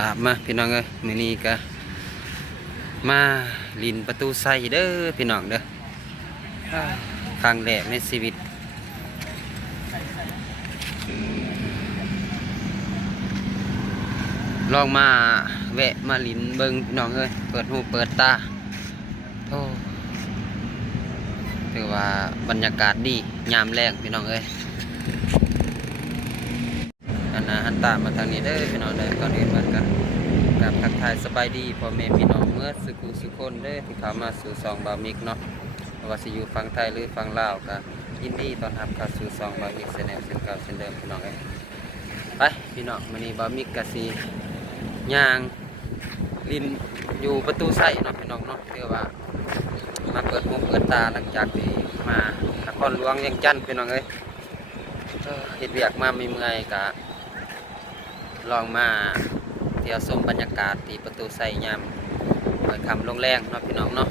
ครับมาพี่น้องเอ้ยมื้อนี้ก็มาลินประตูใส่เด้อพี่น้องเด้อครั้งแรกในชีวิตลองมาแวะมาลินเบิ่งพี่น้องเอ้ยเปิดหูเปิดตาโธ่ถือว่าบรรยากาศดียามแรงพี่น้องเอ้ยหันตามาทางนี้เด้อพี่น้องเด้อก่อนอื่นมันกันกับทักทายสบายดีพ่อแม่พี่น้องเมื่อสุคนเด้อที่เข้ามาสู่ซองบามิกเนาะว่าสิอยู่ฝั่งไทยหรือฝั่งลาวก็ยินดีต้อนรับเข้าสู่ซองบามิกแนลเช่นเก่าเช่นเดิมพี่น้องเอ้ยไปพี่น้องมื้อนี้บามิกก็สิย่างลินอยู่ประตูไส้เนาะพี่น้องเนาะคือว่ามาเปิดหูเปิดตาหลังจากที่มานครหลวงเวียงจันทน์พี่น้องเอ้ยเฮ็ดเวียกมามีเมื่อยก็ลองมาเที่ยวชมบรรยากาศที่ประตูไส้ยามหอยคำลงแรงเนาะพี่น้องเนาะ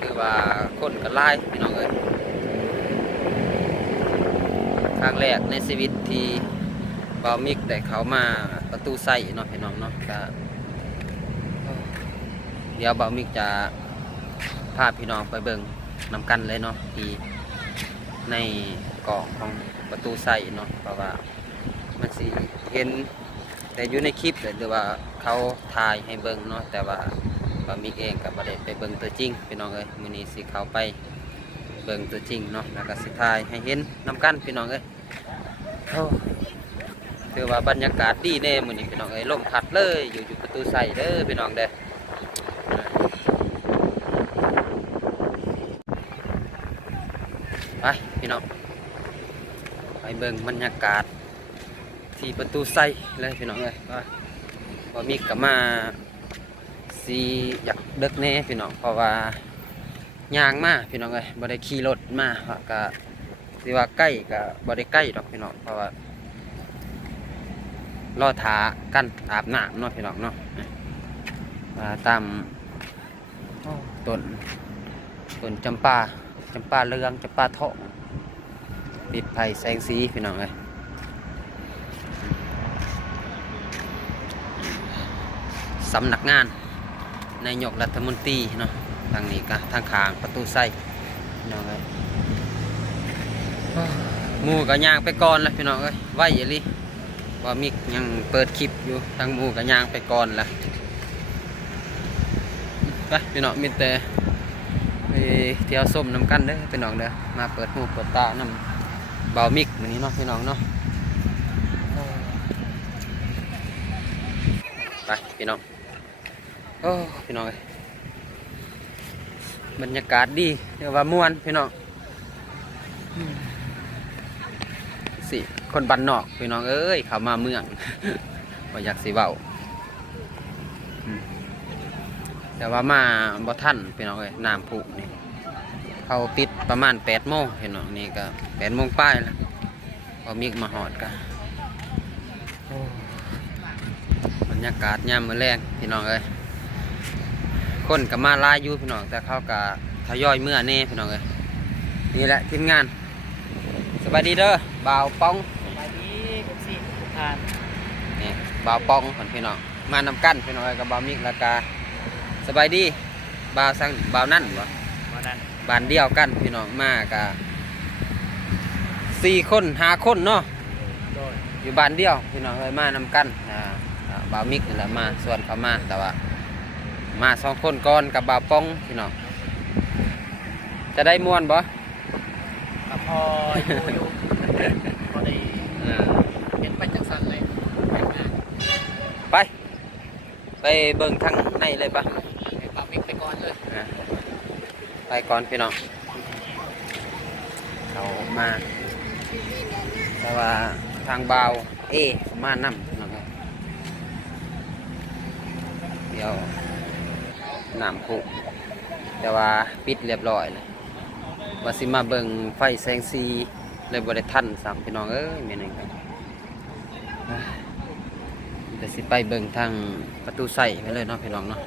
คือว่าคนก็หลายพี่น้องเอ้ยครั้งแรกในชีวิตที่บ่าวมิกได้เข้ามาประตูไส้เนาะพี่น้องเนาะก็เดี๋ยวบ่าวมิกจะพาพี่น้องไปเบิ่งนำกันเลยเนาะที่ในกล่องของประตูไส้เนาะเพราะว่ามันสิเห็นแต่อยู่ในคลิปหรือว่าเขาถ่ายให้เบิ่งเนาะแต่ว่าบ่าวมิกเองก็บ่ได้ไปเบิ่งตัวจริงพี่น้องเอ้ยมื้อนี้สิเข้าไปเบิ่งตัวจริงเนาะแล้วก็สิถ่ายให้เห็นนำกันพี่น้องเอ้ยถือว่าบรรยากาศดีแน่มื้อนี้พี่น้องเอ้ยลมพัดเลยอยู่ประตูไส้เด้อพี่น้องเด้อไปพี่น้องไปเบิ่งบรรยากาศที่ประตูไส้เลยพี่น้องเอ้ยว่ามีกับมาสีอยากเด็กแน่พี่น้องเพราะว่าย่างมาพี่น้องเอ้ยบ่ได้ขี่รถมาก็สิว่าใกล้ก็บ่ได้ใกล้ดอกพี่น้องเพราะว่ารอท้ากันอาบน้ำเนาะพี่น้องเนาะตามต้นจำปาเรืองจำปาทองติดไผ่แสงสีพี่น้องเอ้ยสำนักงานนายกรัฐมนตรีเนาะทางนี้ก็ทางข้างประตูไส้พี่น้องเอ้ยหมู่ก็ย่างไปก่อนละพี่น้องเอ้ยไหวอย่าลิว่ามิกยังเปิดคลิปอยู่ทางหมู่ก็ย่างไปก่อนละไปพี่น้องมีแต่เที่ยวส้มน้ำกันเด้อพี่น้องเด้อมาเปิดหูเปิดตาน้ำเบามิกวันนี้เนาะพี่น้องเนาะไปพี่น้องโอ้พี่น้องเลยบรรยากาศดีเรียกว่าม่วนพี่น้องสิคนบ้านนอกพี่น้องเอ้ยเข้ามาเมืองว่าอยากสิเว้าแต่ว่ามาบ่ทันพี่น้องเอ้ยน้ำพุนี่เขาปิดประมาณ8 โมงพี่น้องนี่ก็8 โมงป้ายแล้วพอมิกมาหอดกันบรรยากาศยามมื้อแรงพี่น้องเอ้ยคนกับมาลายอยู่พี่น้องแต่เขาก็ทยอยเมื่อแน่พี่น้องเอ้ยนี่แหละทีมงานสบายดีเด้อบ่าวป้องสบายดีกับสิทานนี่บ่าวป้องคนพี่น้องมานำกันพี่น้องเอ้ยกับบ่าวมิกแล้วก็สบายดีบ่าวสั่งบ่าวนั่นบ่บ้านเดียวกันพี่น้องมากะ4 คน5 คนเนาะอยู่บ้านเดียวพี่น้องเอ้ยมานำกันบ่าวมิกนี่แหละมาส่วนเขามาแต่ว่ามา2 คนก่อนกับบ่าวป้องพี่น้องจะได้ม่วนบ่พออยู่พอได้เห็นไปจังสันเลยไปเบิ่งทางในเลยปะปมิกไปก่อนเลยไปก่อนพี่น้องเขามาแต่ว่าทางบ่าวมานำพี่น้องเดี๋ยวน้ำพุแต่ว่าปิดเรียบร้อยเลยว่าสิมาเบิ่งไฟแสงสีเลยบ่ได้ทันซ้ำพี่น้องเอ้ยแม่นกันแต่สิไปเบิ่งทางประตูไส้ไปเลยเนาะพี่น้องเนาะ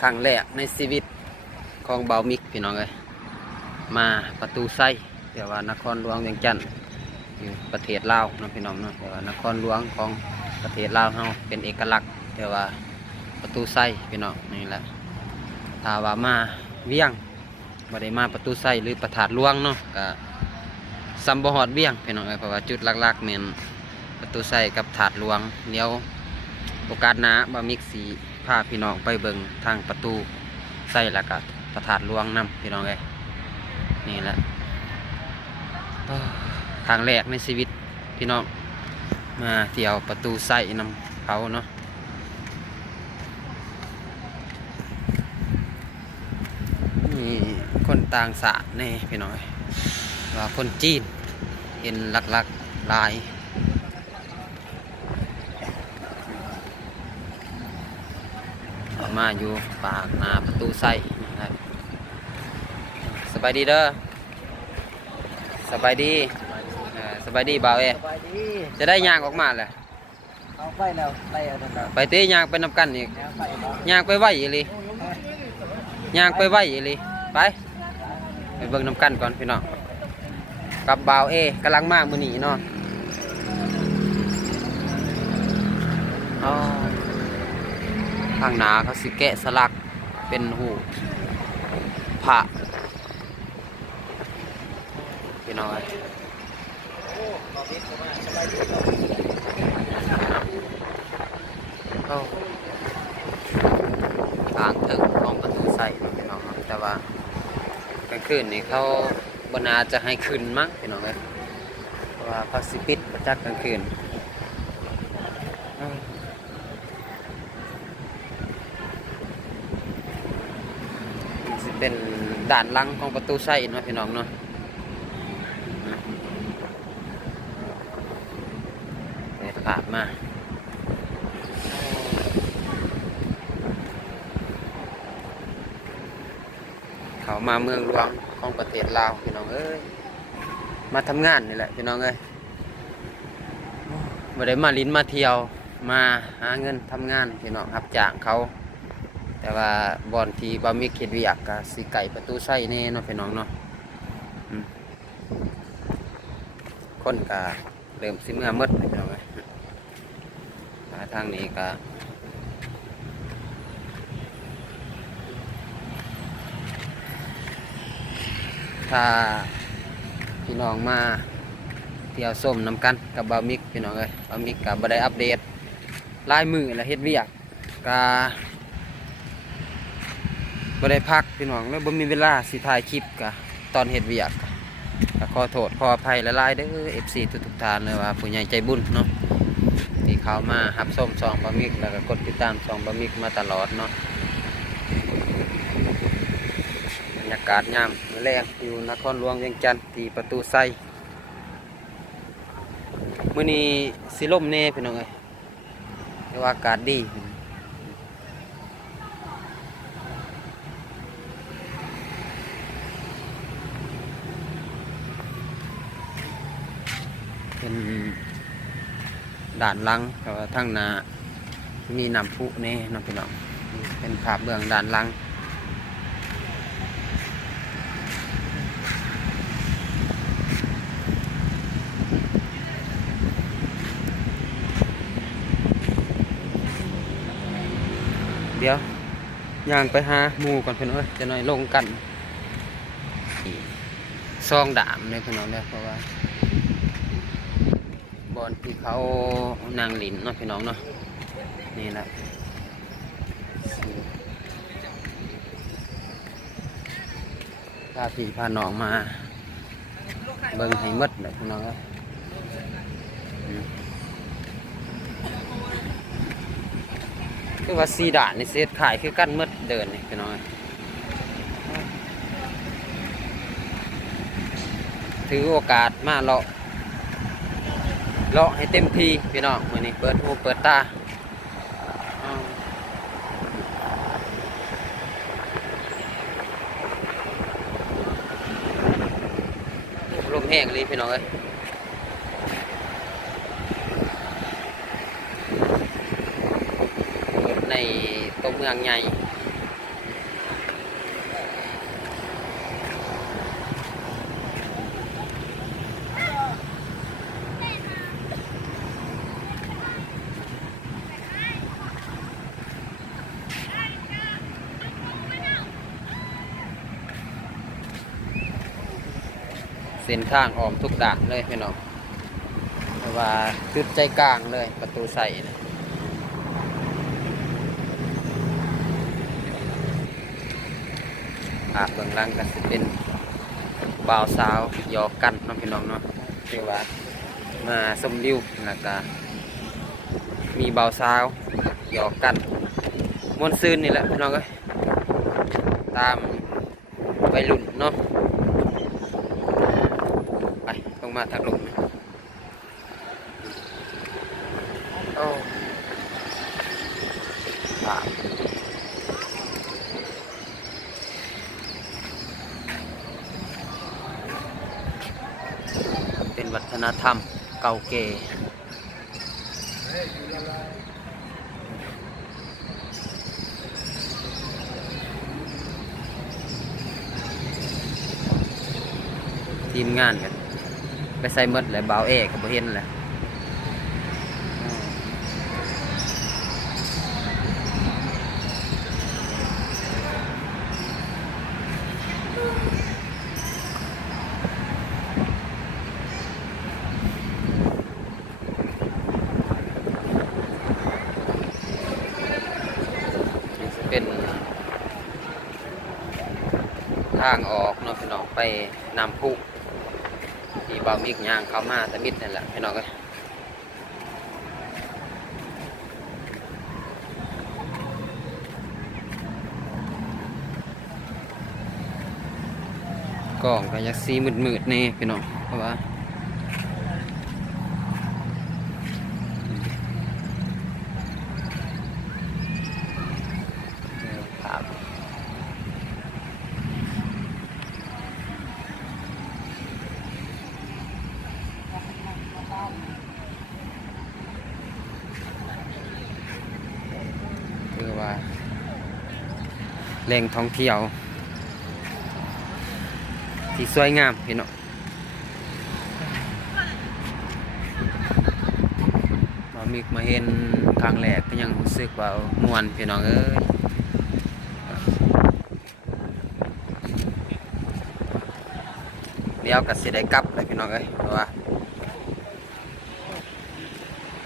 ครั้งแรกในชีวิตของบ่าวมิกพี่น้องเอ้ย มาประตูไส้แต่ว่านครหลวงเวียงจันทน์อยู่ประเทศลาวเนาะพี่น้องเนาะแต่ว่านครหลวงของประเทศลาวเฮาเป็นเอกลักษณ์แต่ว่าประตูไส้พี่น้องนี่แหละถ้าว่ามาเวียงบ่ได้มาประตูไส้หรือประถาดหลวงเนาะก็ซัมบ่ฮอดเวียงพี่น้องเพราะว่าจุดหลักๆแม่นประตูไส้กับถาดหลวงเดี๋ยวโอกาสหน้าบ่มิกสีพาพี่น้องไปเบิ่งทางประตูไส้แล้วก็ประถาดหลวงนํพี่น้องนี่แหละครั้งแรกในชีวิตพี่น้องมาเที่ยวประตูไส้นำเขาเนาะนี่คนต่างชาติแน่พี่น้องว่าคนจีนเห็นหลักๆลายมาอยู่ปากหน้าประตูไส้สบายดีเด้อสบายดีสบายดีบ่าวสบายดี จะได้ย่างออกมาแหละ เอาไปแล้วไปเอาแล้ว ไปเตะย่างไปนำกันอีก แล้วไปแล้ว ย่างไปไหวอีหลีย่างไปไหวอีหลีไปเบิ่งนำกันก่อนพี่น้องกับบ่าวกำลังมากมื้อนี้เนาะข้างหน้าเขาสิแกะสลักเป็นหูพระพี่น้องทางถึงของประตูใส่พี่น้องแต่ว่ากลางคืนนี่เขาบนาจะให้ขึ้นมั้งพี่น้องเพราะว่าเขาสิปิดประจักษ์กลางคืนสิเป็นด่านหลังของประตูใส่เนาะพี่น้องเนาะขาดมาเขามาเมืองหลวงของประเทศลาวพี่น้องเอ้ยมาทำงานนี่แหละพี่น้องเอ้ยบ่ได้มาลิ้นมาเที่ยวมาหาเงินทำงานพี่น้องรับจ้างเขาแต่ว่าบอนที่บ่มีเขตวิอยากกะสิไก่ประตูไส้แน่เนาะพี่น้องเนาะคนกะเริ่มสิเมื่อมืดพี่น้องเอ้ยทางนี้ก็ถ้าพี่น้องมาเที่ยวส้มนำกันกับบ่าวมิกพี่น้องบ่าวมิกกับบ่ได้อัปเดตลายมือและเฮ็ดเวียกก็บ่ได้พักพี่น้องแล้วบ่มีเวลาสิถ่ายคลิปก็ตอนเฮ็ดเวียกก็ขอโทษขออภัยหลายๆเด้อ FC ทุกท่านเลยว่าผู้ใหญ่ใจบุญเนาะที่เขามาหับส้มซองบะมิกแล้วก็กดติดตามซองบะมิกมาตลอดเนาะบรรยากาศยามมื้อแลงอยู่นครหลวงเวียงจันทน์ที่ประตูไส้มื้อนี้สิลมแน่พี่น้องแต่ว่าอากาศดีเป็นด่านหลังแต่ว่าทางหน้ามีน้ำพุแน่น้องพี่น้องเป็นภาพเบื้องด่านหลังเดี๋ยวย่างไปหาหมู่ก่อนพี่น้องจะน้อยลงกันซองดามเลยพี่น้องเนี่ยเพราะว่าบอนที่เขานางหลินเนาะพี่น้องเนาะนี่แหละพาพี่พาน้องมาเบิ่งให้หมดเลยพี่น้องคือว่าซีด่านนี่เสียขายคือกันหมดเดินนี่พี่น้องถือโอกาสมาเลาะให้เต็มที่พี่น้องมื้อนี้เปิดหูเปิดตาลมแห้งเลยพี่น้องในตัวเมืองใหญ่ ส้นทางออมทุกด่านเลยพี่น้องเพราะว่าจุดใจกลางเลยประตูใส่นะเบื้องหลังก็จะเป็นบ่าวสาวหยอกกันน้องพี่น้องเนาะคือว่ามาสมริวแล้วก็มีบ่าวสาวหยอกกันมวนซืนนี่แหละพี่น้องเอ้ยตามวัยรุ่นเนาะไปลงมาทางลงโอ้เป็นวัฒนธรรมเก่าแก่ทีมงานกันไปใส่หมดเลยบ่าวเอกกับบ่เห็นแหละเป็นทางออกเนาะพี่น้องไปนำพุที่บ่าวมิกย่างเข้ามาแต่มิดนั่นแหละพี่น้องก็กล้องก็ยักซีมืดๆนี่พี่น้องเพราะว่าครับคือว่าแหล่งท่องเที่ยวที่สวยงามพี่น้องบ่มีมาเห็นครั้งแรกก็ยังรู้สึกว่าม่วนพี่น้องเอ้ยเดี๋ยวก็สิได้กลับเลยพี่น้องเอ้ยเพราะว่า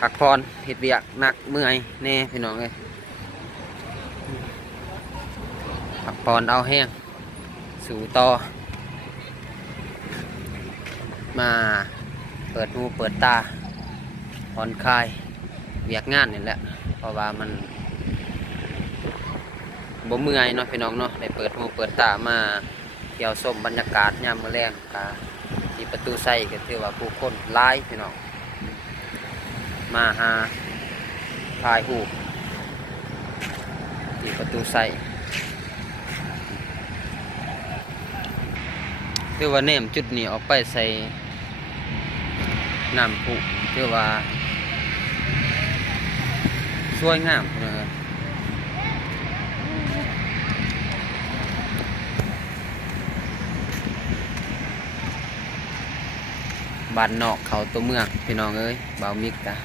พักผ่อนเฮ็ดเวียกหนักเมื่อยแน่พี่น้องเอ้ยพักผ่อนเอาแห้งสู่ต่อมาเปิดหูเปิดตาผ่อนคลายเวียกงานนี่แหละเพราะว่ามันบ่เมื่อยเนาะพี่น้องเนาะได้เปิดหูเปิดตามาเที่ยวชมบรรยากาศยามมื้อแลงที่ประตูไส้ก็ถือว่าผู้คนหลายพี่น้องมาหาถ่ายรูปที่ประตูไส้คือว่าแนมจุดนี้ออกไปใส่น้ำพุคือว่าสวยงามนะครับบ้านนอกเขาตัวเมืองพี่น้องเอ้ยบ่าวมิกะ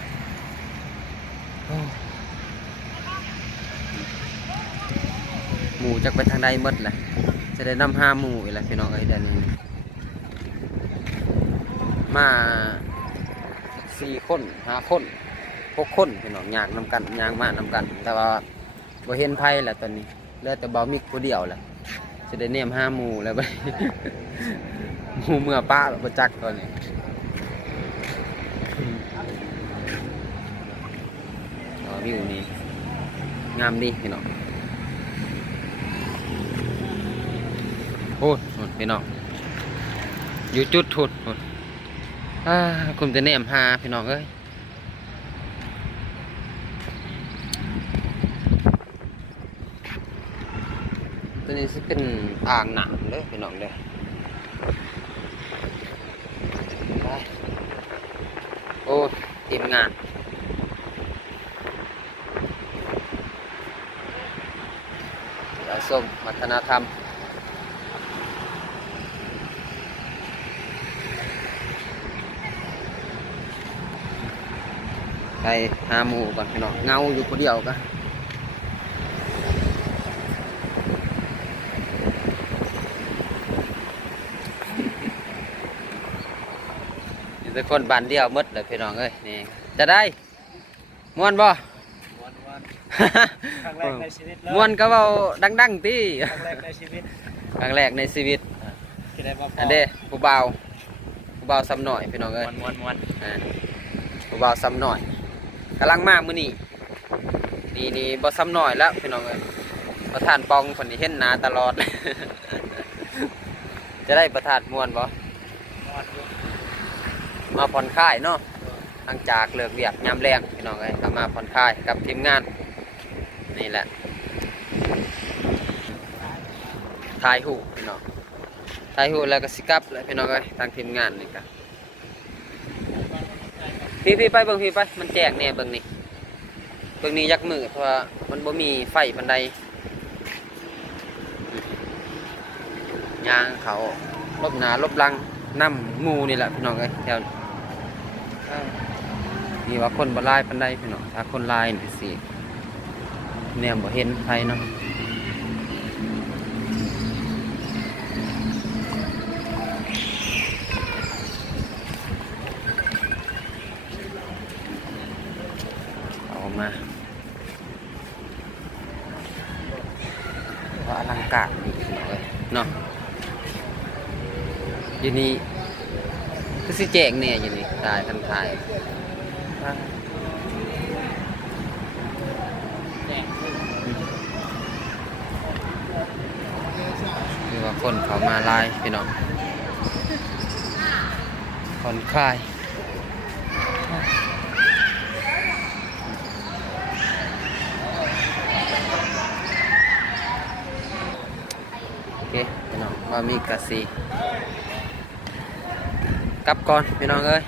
หมู่จะไปทางใดหมดแหละจะได้นำ5 หมู่อีกแล้วพี่น้องเอ้ยเดี๋ยวนี้มา4 คน5 คน6 คนพี่น้องย่างนำกันย่างมานำกันแต่ว่าบ่เห็นไผแหละตอนนี้เหลือแต่บ่าวมิกผู้เดียวแหละจะได้เนม5 หมู่แล้วไป หมู่เมื่อป้าประจักษ์ตอนนี้วิวนี้งามดีพี่น้องโอ้ยพี่น้องอยู่จุดทุดคุณจะเนม5พี่น้องเอ้ยตัวนี้จะเป็นอ่างน้ำเลยพี่น้องเลยโอ้ทีมงานส้มวัฒนธรรมไปหาหมู่ก่อนพี่น้องเงาอยู่คนเดียวกัน เป็นคนบ้านเดียวหมดเลยพี่น้องเอ้ยนี่จะได้ม่วนบ่ วันครั้งแรกในชีวิตเลย ม่วนก็เว้าดังๆติ ครั้งแรกในชีวิต ครั้งแรกในชีวิต คิดได้บ่พ อันเด้ผู้บ่าวซ้ำหน่อยพี่น้องเอ้ย ม้วน อ่าผู้บ่าวซ้ำหน่อยกำลังมามื้อนี้นี่บ่ซ้ำหน่อยแล้วพี่น้องเอ้ยประธานปองคนนี้เห็นหน้าตลอด จะได้ประธานม่วนบ่ ม้วนอยู่ มาผ่อนคลายเนาะหลังจากเลิกเวียกยามแรงพี่น้องเอ้ยก็มาผ่อนคลายกับทีมงานนี่แหละถ่ายหูปพี่น้องถ่ายหูปแล้วก็สิกลับเลยพี่น้องเอ้ยทางทีมงานนี่ก็พี่ไปเบิ่งพี่ไปมันแจ้งแน่เบิ่งนี่ยักมือเพราะว่ามันบ่มีไฟปานใดยางเขาลบหนาลบหลังน้ำหมูนี่แหละพี่น้องเอ้ยแถวนี้นี่ว่าคนบ่หลายปานใดพี่น้องถ้าคนหลายนี่สิแนมบ่เห็นไผเนาะเอามาว่าอลังการดีพี่น้องเอ้ยเนาะอยู่นี่คือสิแจกเนี่ยอยู่นี่ถ่ายทันถ่าย แจ้งคือ คือว่าคนเขามาไล่พี่น้องผ่อนคลายโอเคพี่น้องว่ามีกะสีกลับก่อนพี่น้องเอ้ย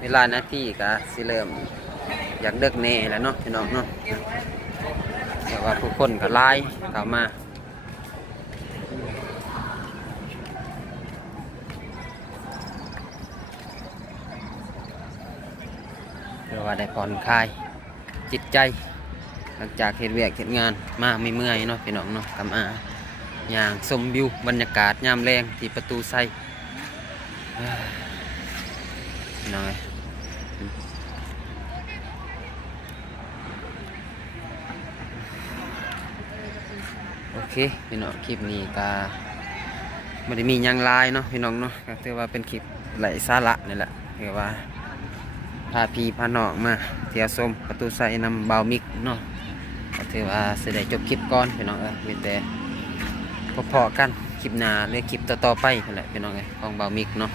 เวลานาทีกะสิเริ่มอยากเลิกเน่แล้วเนาะพี่น้องเนาะแต่ว่าผู้คนก็ไล่เข้ามาเพื่อว่าได้ผ่อนคลายจิตใจหลังจากเฮ็ดเวียกเฮ็ดงานมาไม่เมื่อยเนาะพี่น้องเนาะกลับมาอย่างชมวิวบรรยากาศยามแรงที่ประตูไซพี่น้องเอ้ยโอเคพี่น้องคลิปนี้ก็ไม่ได้มีหยังหลายเนาะพี่น้องเนาะก็ถือว่าเป็นคลิปไหลสาระนี่แหละถือว่าพาพี่พาน้องมาเที่ยวชมประตูไซนำเบามิกเนาะก็ถือว่าสิได้จบคลิปก่อนพี่น้องเอ้ยมีแต่พอๆกันคลิปหน้าหรือคลิปต่อๆไปนั่นแหละพี่น้องเอ้ยของเบามิกเนาะ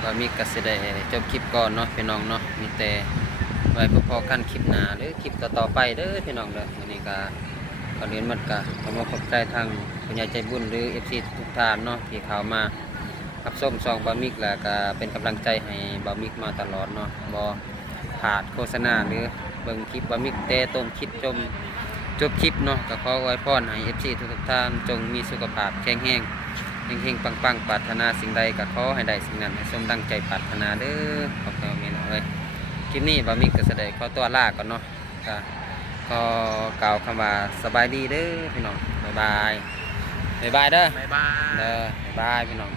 เบามิกก็สิได้จบคลิปก่อนเนาะพี่น้องเนาะมีแต่ไว้พอๆกันคลิปหน้าหรือคลิปต่อๆไปเด้อพี่น้องเด้อวันนี้ก็ก่อนอื่นมันก็ขอขอบใจทางผู้ใหญ่ใจบุญหรือ FC ทุกท่านเนาะที่เข้ามารับชมซองบามิกแล้วก็เป็นกำลังใจให้บามิกมาตลอดเนาะบ่ขาดโฆษณาหรือเบิ่งคลิปบามิกแต่ต้นคลิปจบคลิปเนาะก็ขออวยพรให้ FC ทุกท่านจงมีสุขภาพแข็งแรงเฮงๆปังๆปรารถนาสิ่งใดก็ขอให้ได้สิ่งนั้นให้สมดังใจปรารถนาเด้อขอบคุณพี่น้องเอ้ยคลิปนี้บามิกก็แสดงขอตัวลาก่อนเนาะก็ขอกล่าวคำว่าสบายดีเด้อพี่น้องบ๊ายบายเด้อ บ๊ายบาย เด้อบ๊ายบายพี่น้อง